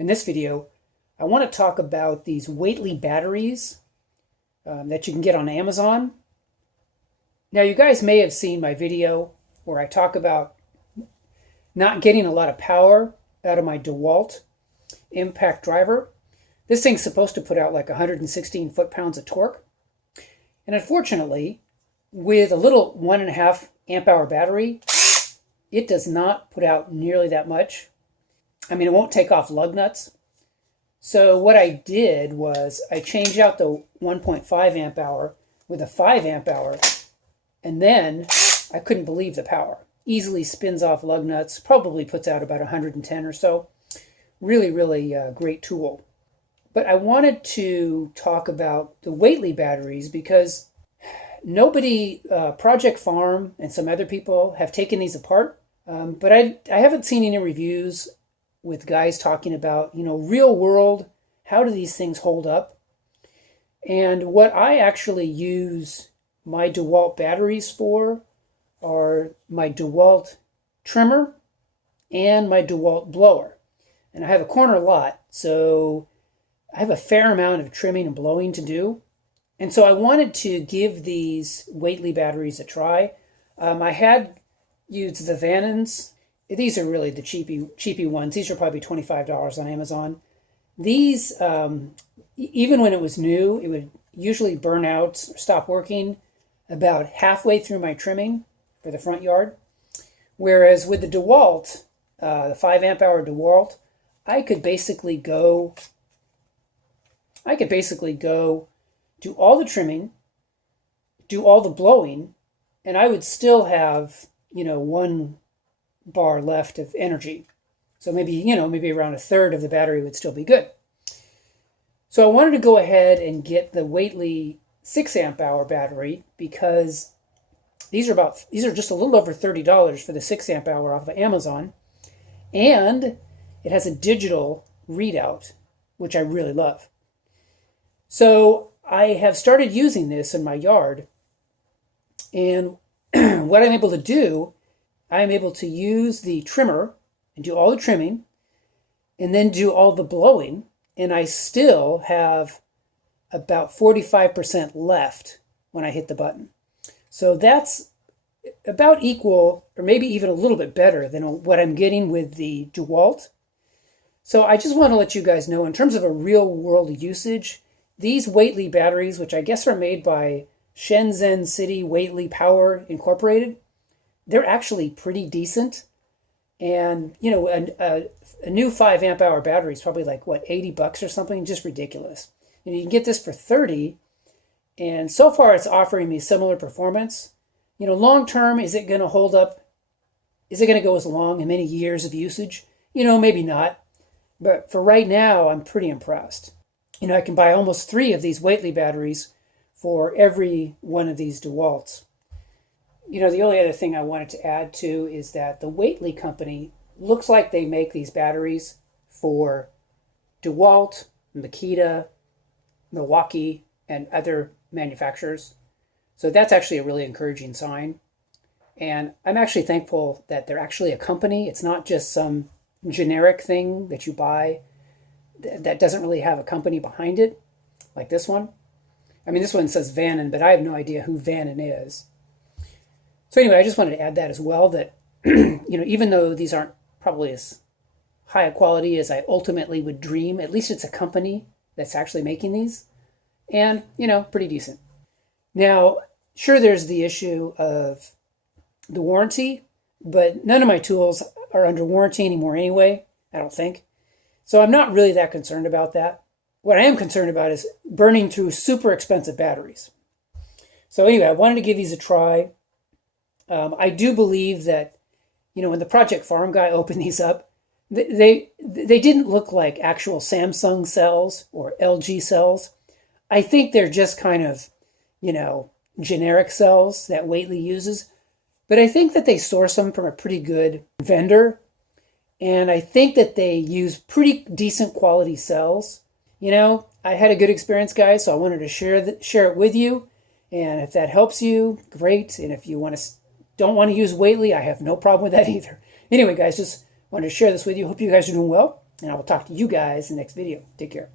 In this video, I want to talk about these Waitley batteries that you can get on Amazon. Now, you guys may have seen my video where I talk about not getting a lot of power out of my DeWalt impact driver. This thing's supposed to put out like 116 foot-pounds of torque. And unfortunately, with a little 1.5 amp hour battery, it does not put out nearly that much. I mean, it won't take off lug nuts. So what I did was I changed out the 1.5 amp hour with a 5 amp hour, and then I couldn't believe the power. Easily spins off lug nuts, probably puts out about 110 or so. Really, really great tool. But I wanted to talk about the Waitley batteries because nobody, Project Farm and some other people have taken these apart. But I haven't seen any reviews with guys talking about, real world, how do these things hold up? And what I actually use my DeWalt batteries for are my DeWalt trimmer and my DeWalt blower. And I have a corner lot, so I have a fair amount of trimming and blowing to do. And so I wanted to give these Waitley batteries a try. I had used the Vanons. These are really the cheapy ones. These are probably $25 on Amazon. These, even when it was new, it would usually burn out or stop working about halfway through my trimming for the front yard. Whereas with the DeWalt, the 5 amp hour DeWalt, I could basically go do all the trimming, do all the blowing, and I would still have, 1 bar left of energy. So maybe around a third of the battery would still be good. So I wanted to go ahead and get the Waitley 6 amp hour battery because these are just a little over $30 for the 6 amp hour off of Amazon. And it has a digital readout, which I really love. So I have started using this in my yard, and what I'm able to do, I'm able to use the trimmer and do all the trimming and then do all the blowing, and I still have about 45% left when I hit the button. So that's about equal, or maybe even a little bit better than what I'm getting with the DeWalt. So I just want to let you guys know, in terms of a real world usage, these Waitley batteries, which I guess are made by Shenzhen City Waitley Power Incorporated, they're actually pretty decent. And, a new 5 amp hour battery is probably like, $80 or something? Just ridiculous. And you can get this for $30. And so far it's offering me similar performance. Long term, is it going to hold up? Is it going to go as long, and many years of usage? Maybe not. But for right now, I'm pretty impressed. I can buy almost 3 of these Waitley batteries for every one of these DeWalts. The only other thing I wanted to add to is that the Waitley company looks like they make these batteries for DeWalt, Makita, Milwaukee, and other manufacturers. So that's actually a really encouraging sign. And I'm actually thankful that they're actually a company. It's not just some generic thing that you buy that doesn't really have a company behind it, like this one. I mean, this one says Vanon, but I have no idea who Vanon is. So anyway, I just wanted to add that as well, that, even though these aren't probably as high a quality as I ultimately would dream, at least it's a company that's actually making these, and, pretty decent. Now, sure, there's the issue of the warranty, but none of my tools are under warranty anymore anyway, I don't think. So I'm not really that concerned about that. What I am concerned about is burning through super expensive batteries. So anyway, I wanted to give these a try. I do believe that, when the Project Farm guy opened these up, they didn't look like actual Samsung cells or LG cells. I think they're just kind of, generic cells that Waitley uses. But I think that they source them from a pretty good vendor. And I think that they use pretty decent quality cells. I had a good experience, guys, so I wanted to share it with you. And if that helps you, great. And if you don't want to use Waitley, I have no problem with that either. Anyway, guys, just wanted to share this with you. Hope you guys are doing well. And I will talk to you guys in the next video. Take care.